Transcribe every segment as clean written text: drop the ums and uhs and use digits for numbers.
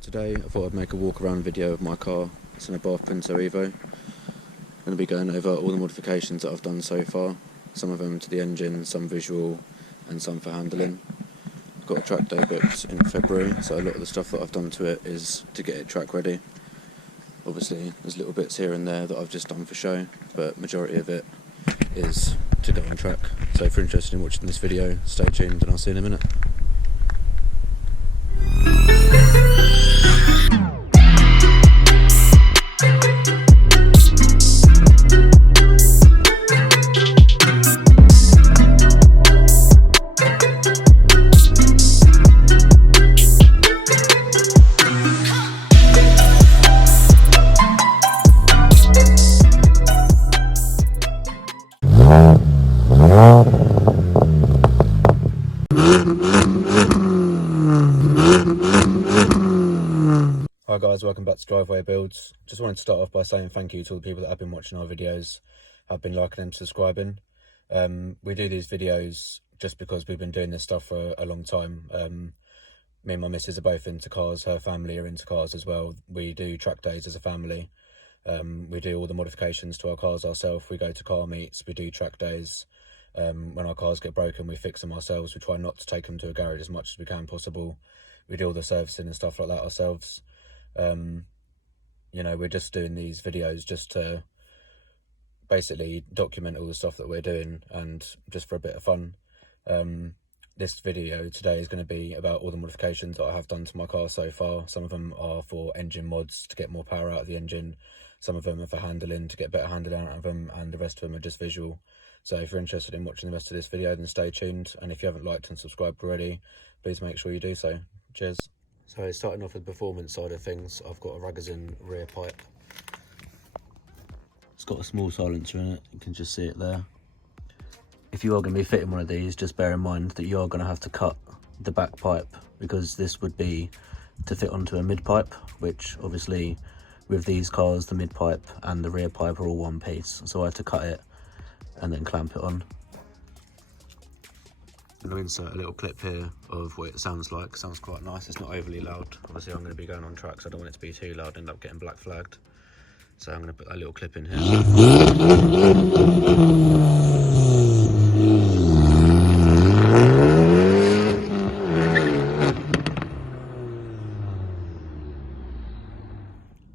Today I thought I'd make a walk around video of my car. It's an Abarth Punto Evo. I'm going to be going over all the modifications that I've done so far. Some of them to the engine, some visual and some for handling. I've got a track day booked in February, so a lot of the stuff that I've done to it is to get it track ready. Obviously there's little bits here and there that I've just done for show, but majority of it is to go on track. So if you're interested in watching this video, stay tuned and I'll see you in a minute. Hi guys, welcome back to Driveway Builds. Just wanted to start off by saying thank you to all the people that have been watching our videos, have been liking and subscribing. We do these videos just because we've been doing this stuff for a long time. Me and my missus are both into cars, her family are into cars as well. We do track days as a family. We do all the modifications to our cars ourselves. We go to car meets, we do track days. When our cars get broken, we fix them ourselves. We try not to take them to a garage as much as we can possible. We do all the servicing and stuff like that ourselves. You know, we're just doing these videos just to basically document all the stuff that we're doing and just for a bit of fun. This video today is going to be about all the modifications that I have done to my car so far. Some of them are for engine mods to get more power out of the engine. Some of them are for handling to get better handling out of them, and the rest of them are just visual. So if you're interested in watching the rest of this video, then stay tuned, and if you haven't liked and subscribed already, please make sure you do so. Cheers. So starting off with the performance side of things, I've got a Ragazine rear pipe. It's got a small silencer in it, you can just see it there. If you are going to be fitting one of these, just bear in mind that you are going to have to cut the back pipe, because this would be to fit onto a mid pipe, which obviously with these cars the mid pipe and the rear pipe are all one piece, so I had to cut it and then clamp it on. I'm going to insert a little clip here of what it sounds like. It sounds quite nice, it's not overly loud. Obviously I'm going to be going on track, so I don't want it to be too loud, end up getting black flagged. So I'm going to put a little clip in here.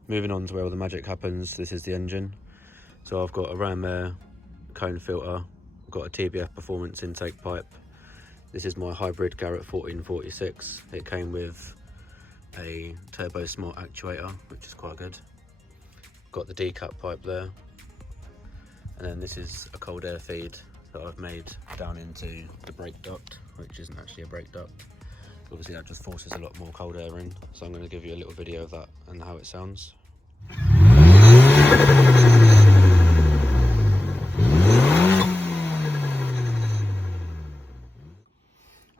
Moving on to where all the magic happens, this is the engine. So I've got a ram air cone filter, I've got a TBF performance intake pipe. This is my hybrid Garrett 1446. It came with a Turbo Smart actuator, which is quite good. Got the decap pipe there. And then this is a cold air feed that I've made down into the brake duct, which isn't actually a brake duct. Obviously that just forces a lot more cold air in. So I'm going to give you a little video of that and how it sounds.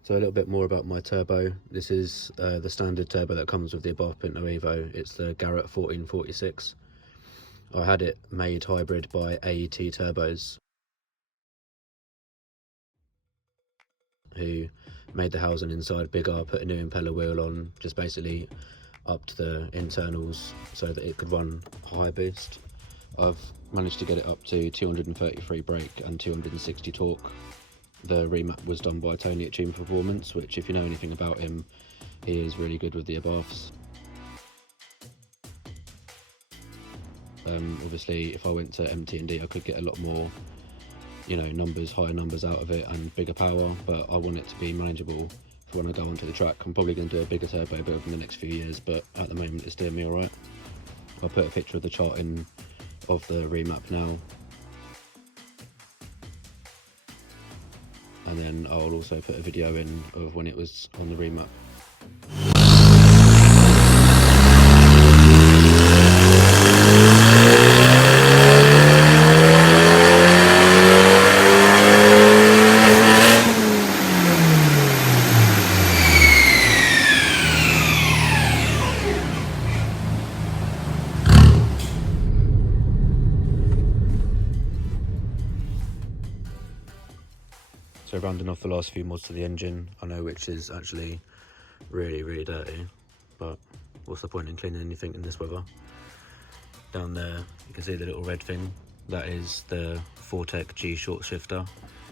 So a little bit more about my turbo. This is the standard turbo that comes with the Abarth Punto Evo. It's the Garrett 1446. I had it made hybrid by AET Turbos, who made the housing inside bigger, put a new impeller wheel on, just basically upped the internals so that it could run high boost. I've managed to get it up to 233 brake and 260 torque. The remap was done by Tony at Tune Performance, which if you know anything about him, he is really good with the Abarths. Obviously if I went to MT&D I could get a lot more, you know, higher numbers out of it and bigger power, but I want it to be manageable for when I go onto the track. I'm probably going to do a bigger turbo build in the next few years, but at the moment it's doing me alright. I'll put a picture of the chart in of the remap now. And then I'll also put a video in of when it was on the remap. So rounding off the last few mods to the engine, I know which is actually really dirty, but what's the point in cleaning anything in this weather? Down there you can see the little red thing, that is the Fortec G short shifter,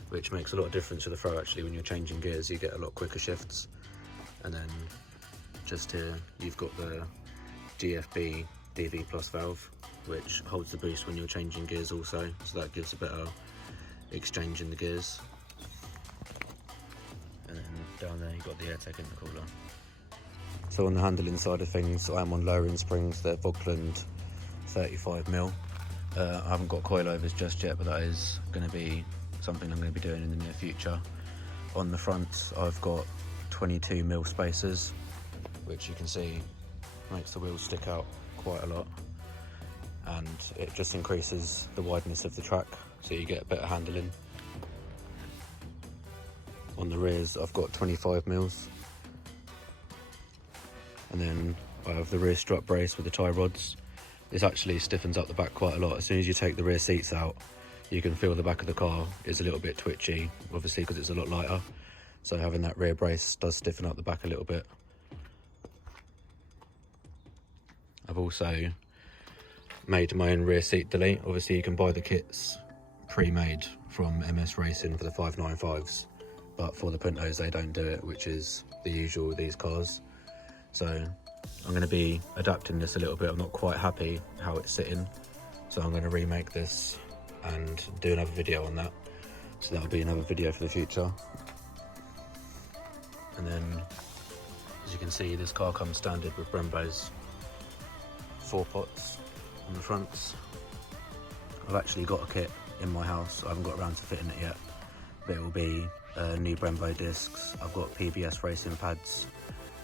which makes a lot of difference to the throw actually. When you're changing gears you get a lot quicker shifts. And then just here you've got the GFB DV Plus valve, which holds the boost when you're changing gears also, so that gives a better exchange in the gears. And then down there you've got the airtech intercooler. So on the handling side of things, I'm on lowering springs, they're Vogtland 35mm. I haven't got coilovers just yet, but that is going to be something I'm going to be doing in the near future. On the front I've got 22mm spacers, which you can see makes the wheels stick out quite a lot, and it just increases the wideness of the track, so you get better handling. On the rears I've got 25mm, and then I have the rear strut brace with the tie rods. This actually stiffens up the back quite a lot. As soon as you take the rear seats out, you can feel the back of the car is a little bit twitchy, obviously because it's a lot lighter, so having that rear brace does stiffen up the back a little bit. I've also made my own rear seat delete. Obviously you can buy the kits pre-made from MS Racing for the 595s, but for the Puntos they don't do it, which is the usual with these cars. So I'm going to be adapting this a little bit. I'm not quite happy how it's sitting, so I'm going to remake this and do another video on that. So that'll be another video for the future. And then, as you can see, this car comes standard with Brembo's 4 pots on the fronts. I've actually got a kit in my house. I haven't got around to fitting it yet, but it will be new Brembo discs. I've got PBS racing pads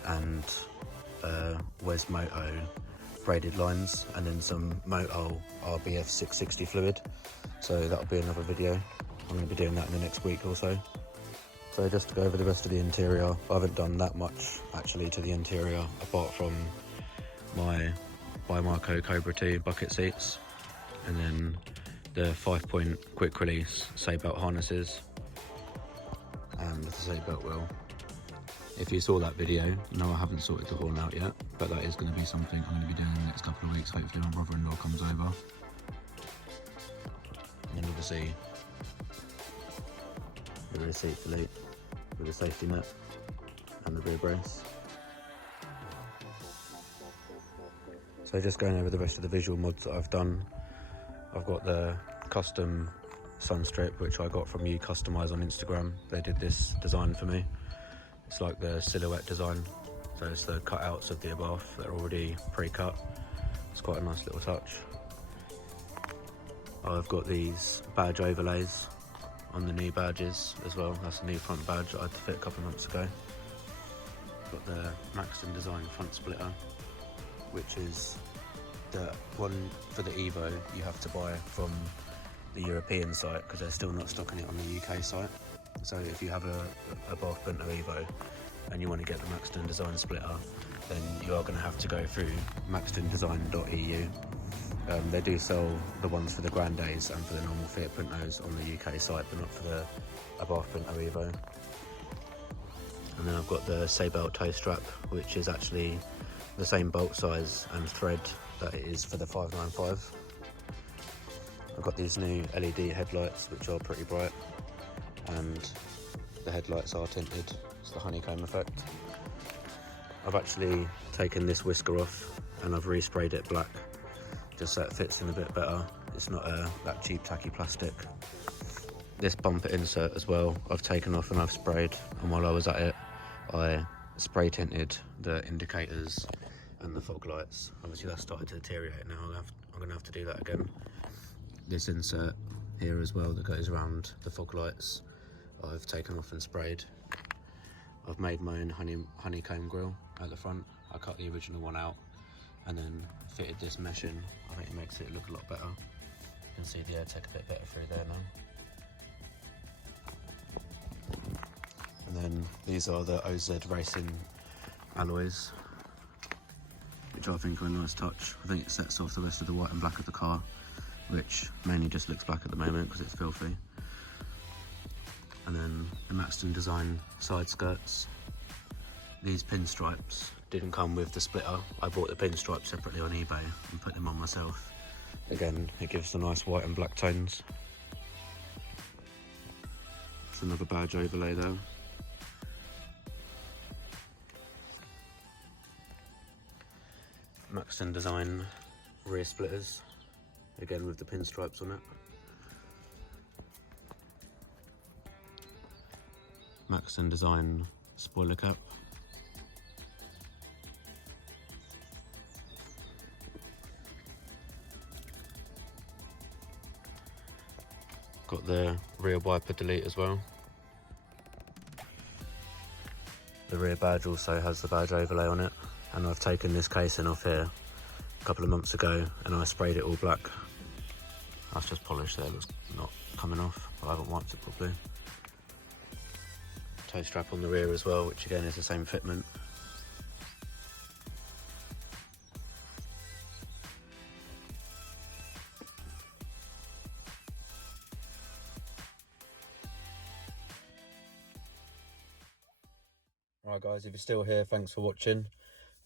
and Moto braided lines, and then some Moto RBF 660 fluid. So that'll be another video. I'm going to be doing that in the next week or so. So just to go over the rest of the interior, I haven't done that much actually to the interior, apart from my by Marco Cobra 2 bucket seats, and then the 5-point quick release seatbelt harnesses, and the seatbelt wheel. If you saw that video, no, I haven't sorted the horn out yet, but that is going to be something I'm going to be doing in the next couple of weeks. Hopefully my brother-in-law comes over. And obviously the rear seat delete with a safety net and the rear brace. So just going over the rest of the visual mods that I've done, I've got the custom sun strip, which I got from You Customize on Instagram. They did this design for me. It's like the silhouette design, so it's the cutouts of the Abarth that are already pre-cut. It's quite a nice little touch. I've got these badge overlays on the new badges as well. That's a new front badge that I had to fit a couple of months ago. Got the Maxton Design front splitter, which is the one for the Evo you have to buy from the European site, because they're still not stocking it on the UK site. So if you have a Abarth Punto Evo and you want to get the Maxton Design splitter, then you are going to have to go through maxtondesign.eu. They do sell the ones for the Grandes and for the normal Fiat Puntos on the UK site, but not for the Abarth Punto Evo. And then I've got the Seatbelt toe strap, which is actually the same bolt size and thread that it is for the 595. I've got these new LED headlights, which are pretty bright, and the headlights are tinted. It's the honeycomb effect. I've actually taken this whisker off and I've resprayed it black, just so it fits in a bit better. It's not that cheap tacky plastic. This bumper insert as well, I've taken off and I've sprayed, and while I was at it, I spray tinted the indicators and the fog lights. Obviously that's started to deteriorate now. I'm going to have to do that again. This insert here as well that goes around the fog lights, I've taken off and sprayed. I've made my own honeycomb grille at the front. I cut the original one out and then fitted this mesh in. I think it makes it look a lot better. You can see the airtech a bit better through there now. And then these are the OZ Racing alloys, which I think are a nice touch. I think it sets off the rest of the white and black of the car, which mainly just looks black at the moment because it's filthy. And then the Maxton Design side skirts. These pinstripes didn't come with the splitter. I bought the pinstripes separately on eBay and put them on myself. Again, it gives the nice white and black tones. It's another badge overlay there. Maxton Design rear splitters, again with the pinstripes on it. Maxton Design spoiler cap. Got the rear wiper delete as well. The rear badge also has the badge overlay on it, and I've taken this casing off here a couple of months ago and I sprayed it all black. That's just polished there, it's not coming off, but I haven't wiped it properly. Toe strap on the rear as well, which again is the same fitment. Alright guys, if you're still here, thanks for watching.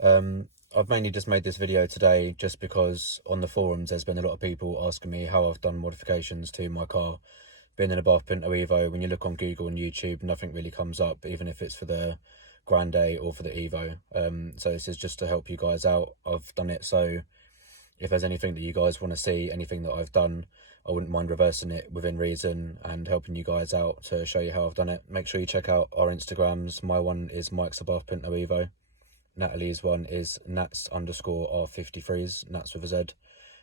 I've mainly just made this video today just because on the forums there's been a lot of people asking me how I've done modifications to my car. Being in a Abarth Punto Evo, when you look on Google and YouTube, nothing really comes up, even if it's for the Grande or for the Evo. So this is just to help you guys out. I've done it so if there's anything that you guys want to see, anything that I've done, I wouldn't mind reversing it within reason and helping you guys out to show you how I've done it. Make sure you check out our Instagrams. My one is Mike's Abarth Punto Evo. Natalie's one is Nats_R53s, Nats with a Z.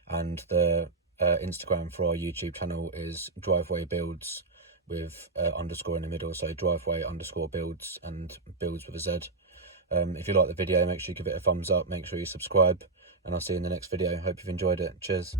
And the Instagram for our YouTube channel is Driveway Builds with underscore in the middle. So Driveway_builds and builds with a Z. If you like the video, make sure you give it a thumbs up. Make sure you subscribe. And I'll see you in the next video. Hope you've enjoyed it. Cheers.